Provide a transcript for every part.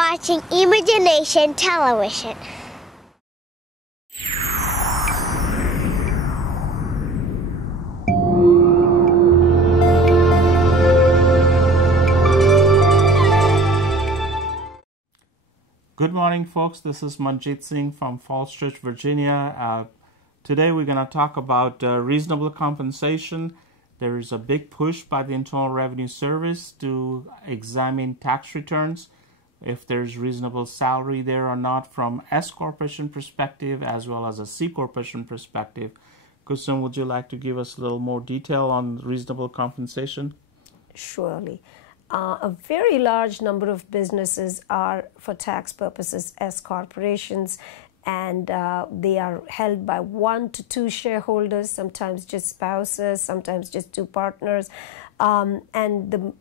watching Imagination Television. Good morning, folks. This is Manjit Singh from Falls Church, Virginia. Today we're going to talk about reasonable compensation. There is a big push by the Internal Revenue Service to examine tax returns, if there's reasonable salary there or not from S corporation perspective as well as a C corporation perspective. Kusum, would you like to give us a little more detail on reasonable compensation? Surely. A very large number of businesses are, for tax purposes, S corporations, and they are held by 1 to 2 shareholders, sometimes just spouses, sometimes just 2 partners, and the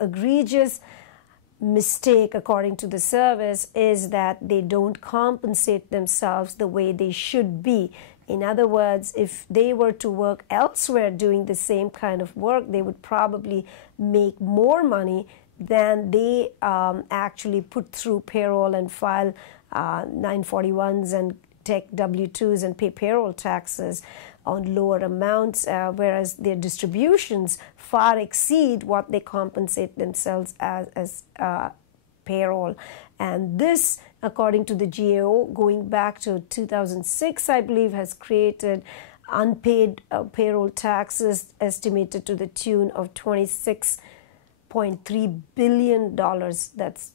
egregious mistake, according to the service, is that they don't compensate themselves the way they should be. In other words, if they were to work elsewhere doing the same kind of work, they would probably make more money than they actually put through payroll and file 941s and take W-2s and pay payroll taxes on lower amounts, whereas their distributions far exceed what they compensate themselves as payroll. And this, according to the GAO, going back to 2006, I believe, has created unpaid payroll taxes estimated to the tune of $26.3 billion. That's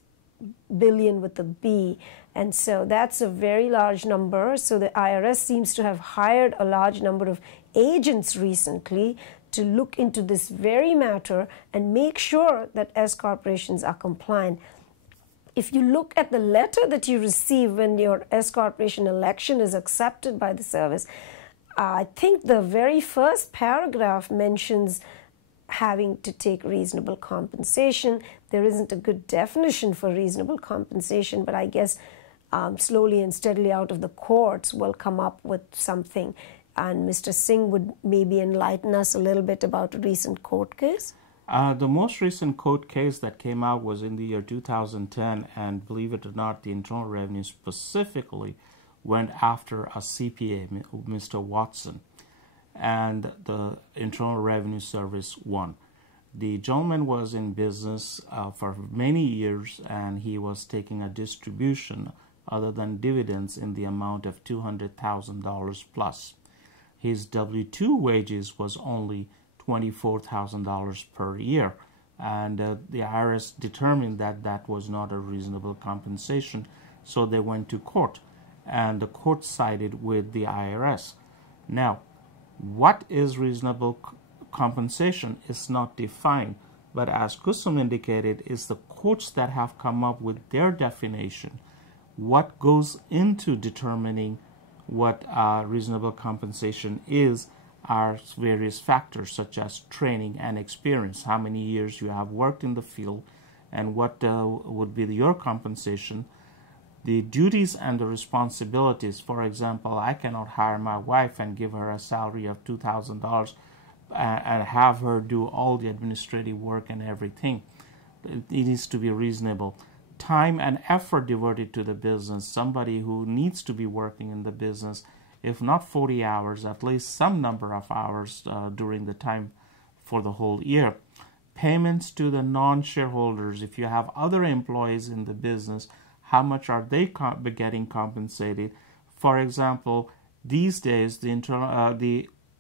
billion with a B. And so that's a very large number. So the IRS seems to have hired a large number of agents recently to look into this very matter and make sure that S corporations are compliant. If you look at the letter that you receive when your S corporation election is accepted by the service, I think the very first paragraph mentions having to take reasonable compensation. There isn't a good definition for reasonable compensation, but I guess slowly and steadily out of the courts will come up with something. And Mr. Singh would maybe enlighten us a little bit about a recent court case. The most recent court case that came out was in the year 2010, and believe it or not, the Internal Revenue specifically went after a CPA, Mr. Watson, and the Internal Revenue Service won. The gentleman was in business for many years, and he was taking a distribution other than dividends in the amount of $200,000 plus. His W-2 wages was only $24,000 per year, and the IRS determined that that was not a reasonable compensation, so they went to court, and the court sided with the IRS. Now, what is reasonable compensation is not defined, but as Kusum indicated, it's the courts that have come up with their definition. What goes into determining what reasonable compensation is are various factors such as training and experience, how many years you have worked in the field, and what would be your compensation, the duties and the responsibilities. For example, I cannot hire my wife and give her a salary of $2,000 and have her do all the administrative work and everything. It needs to be reasonable. Time and effort devoted to the business, somebody who needs to be working in the business, if not 40 hours, at least some number of hours during the time for the whole year. Payments to the non-shareholders. If you have other employees in the business, how much are they getting compensated? For example, these days, the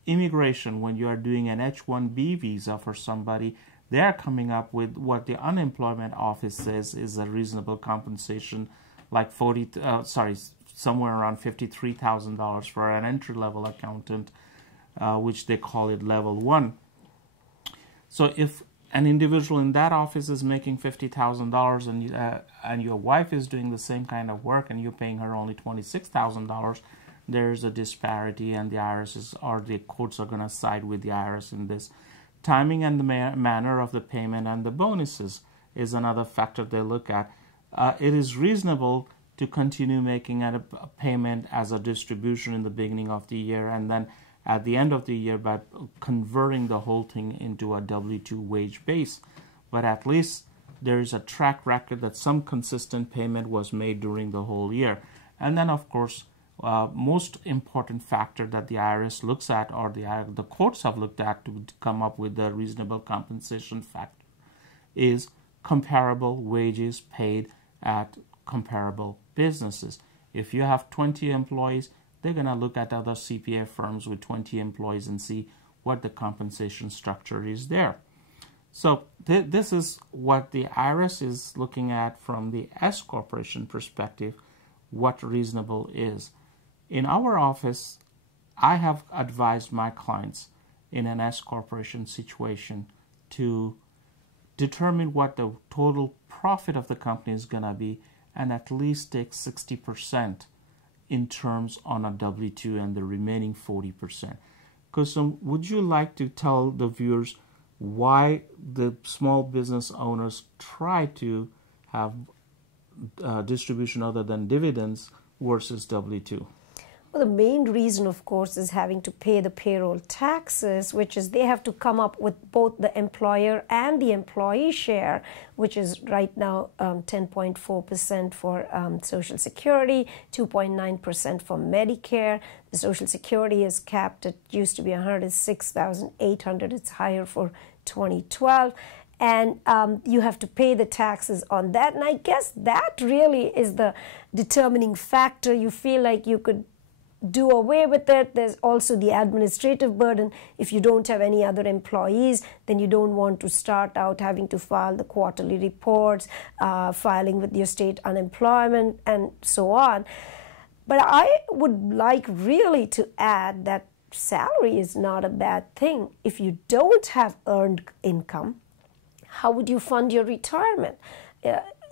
immigration, when you are doing an H-1B visa for somebody, they are coming up with what the unemployment office says is a reasonable compensation, like somewhere around $53,000 for an entry-level accountant, which they call it level 1. So if an individual in that office is making $50,000 and your wife is doing the same kind of work and you're paying her only $26,000, there's a disparity, and the IRS or the courts are going to side with the IRS in this. Timing and the manner of the payment and the bonuses is another factor they look at. It is reasonable to continue making a payment as a distribution in the beginning of the year, and then at the end of the year by converting the whole thing into a W-2 wage base. But at least there is a track record that some consistent payment was made during the whole year. And then, of course, most important factor that the IRS looks at, or the courts have looked at to come up with the reasonable compensation factor, is comparable wages paid at comparable businesses. If you have 20 employees, they're going to look at other CPA firms with 20 employees and see what the compensation structure is there. So this is what the IRS is looking at from the S corporation perspective, what reasonable is. In our office, I have advised my clients in an S corporation situation to determine what the total profit of the company is going to be and at least take 60% in terms on a W-2 and the remaining 40%. Kusum, would you like to tell the viewers why the small business owners try to have distribution other than dividends versus W-2? Well, the main reason, of course, is having to pay the payroll taxes, which is they have to come up with both the employer and the employee share, which is right now 10.4% for Social Security, 2.9% for Medicare. The Social Security is capped. It used to be $106,800. It's higher for 2012. And you have to pay the taxes on that. And I guess that really is the determining factor. You feel like you could do away with it. There's also the administrative burden. If you don't have any other employees, then you don't want to start out having to file the quarterly reports, filing with your state unemployment, and so on. But I would like really to add that salary is not a bad thing. If you don't have earned income, how would you fund your retirement?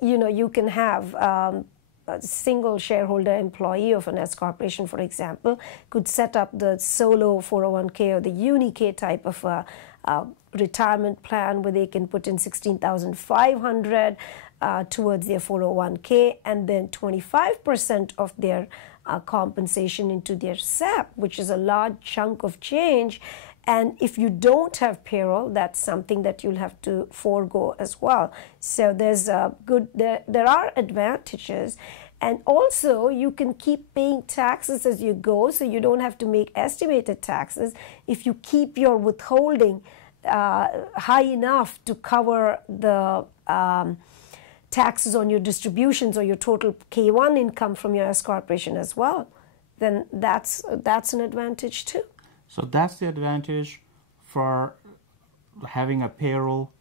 You can have a single shareholder employee of an S corporation, for example, could set up the solo 401k or the uni-K type of retirement plan where they can put in $16,500 towards their 401k and then 25% of their compensation into their SEP, which is a large chunk of change. And if you don't have payroll, that's something that you'll have to forego as well. So there's there are advantages. And also, you can keep paying taxes as you go, so you don't have to make estimated taxes. If you keep your withholding high enough to cover the taxes on your distributions or your total K-1 income from your S corporation as well, then that's an advantage too. So that's the advantage for having a payroll,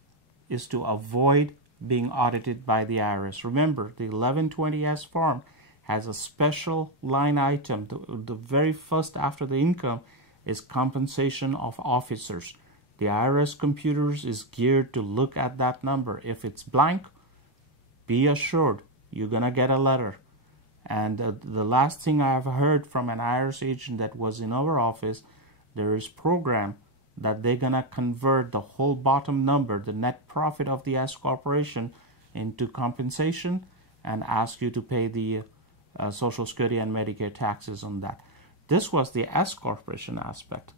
is to avoid being audited by the IRS. Remember, the 1120S form has a special line item. The very first after the income is compensation of officers. The IRS computers is geared to look at that number. If it's blank, be assured you're going to get a letter. And the last thing I've heard from an IRS agent that was in our office, there is program that they're going to convert the whole bottom number, the net profit of the S corporation, into compensation and ask you to pay the Social Security and Medicare taxes on that. This was the S corporation aspect.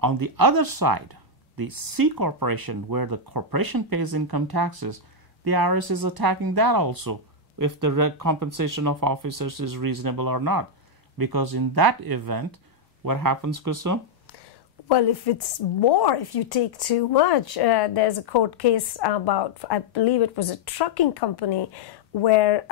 On the other side, the C corporation, where the corporation pays income taxes, the IRS is attacking that also, if the compensation of officers is reasonable or not. Because in that event, what happens, Kusum? Well, if it's more, if you take too much, there's a court case about, I believe it was a trucking company, where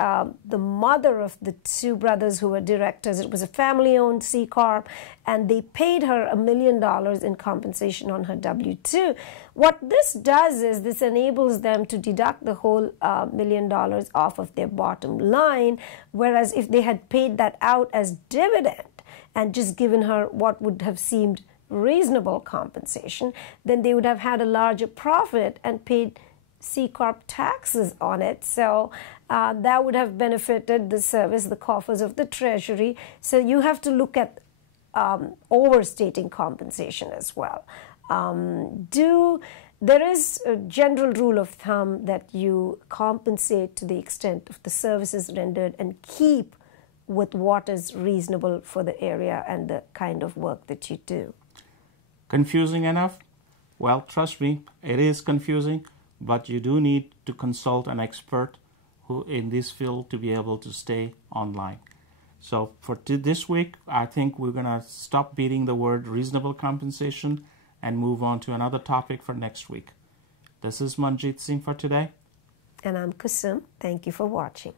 the mother of the two brothers who were directors, it was a family-owned C Corp, and they paid her $1 million in compensation on her W-2. What this does is this enables them to deduct the whole $1 million off of their bottom line, whereas if they had paid that out as dividend and just given her what would have seemed reasonable compensation, then they would have had a larger profit and paid C Corp taxes on it. So that would have benefited the service, the coffers of the Treasury. So you have to look at overstating compensation as well. There is a general rule of thumb that you compensate to the extent of the services rendered and keep with what is reasonable for the area and the kind of work that you do. Confusing enough? Well, trust me, it is confusing, but you do need to consult an expert who in this field to be able to stay online. So for this week, I think we're going to stop beating the word reasonable compensation and move on to another topic for next week. This is Manjit Singh for today. And I'm Kusum. Thank you for watching.